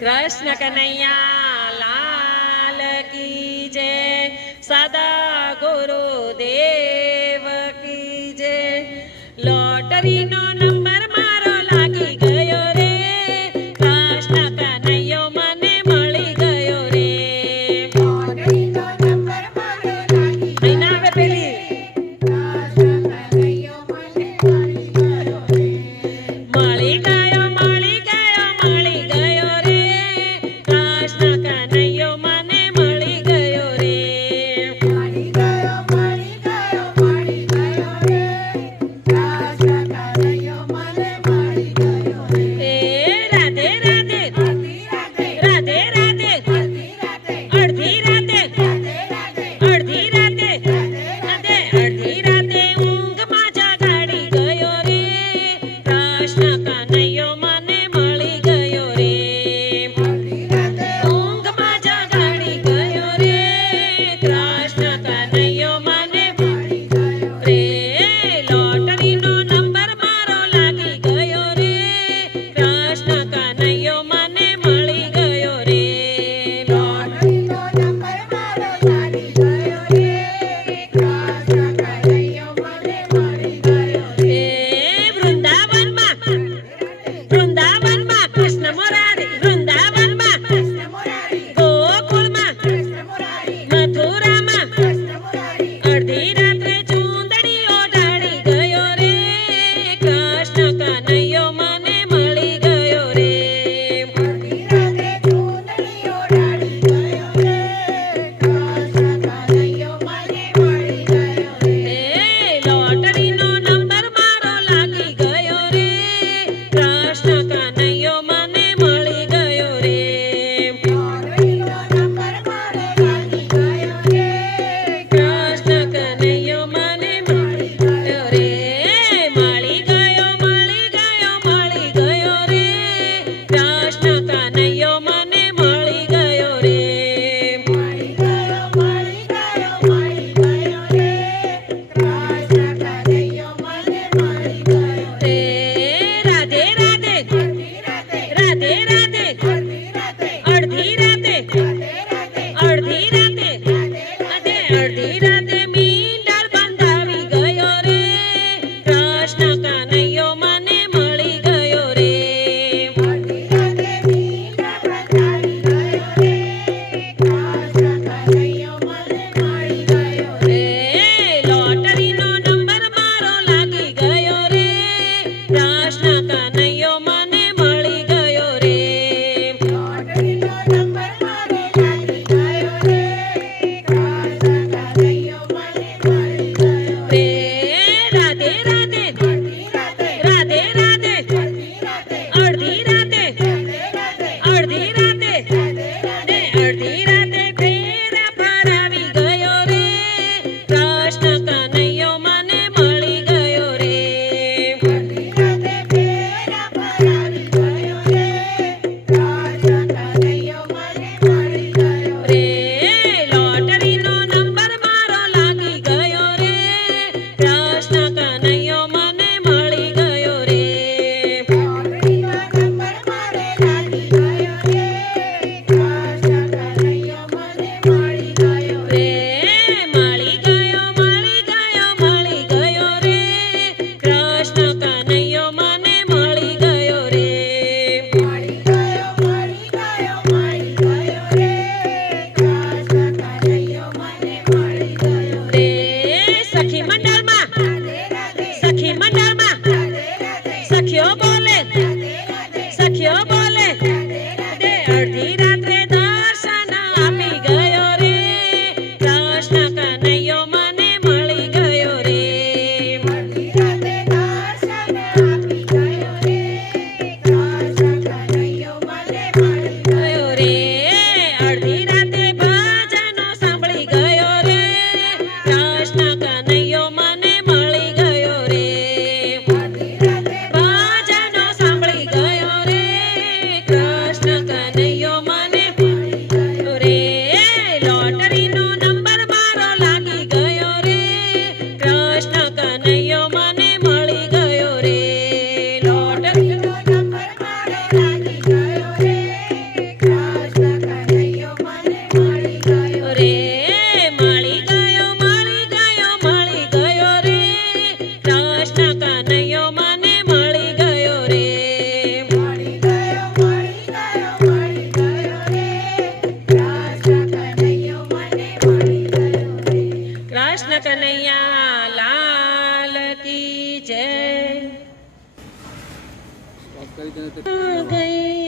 કૃષ્ણ કનૈયા લાલ કી જય, સદા ગુરુદેવ કી જય. લોટરીનો નંબર મારો લાગી ગયો રે, કૃષ્ણ કનૈયો મને મળી ગયો રે. લોટરીનો નંબર મારો લાગી અહીં ના આવે પેલી. કૃષ્ણ કનૈયો મને મળી ગયો રે. મળી ગયો, મળી ગયો, મળી ગયો રે, કૃષ્ણ કનૈયો મને મળી ગયો રે. મળી ગયો, મળી ગયો, કનૈયા લાલ કી જય. ગઈ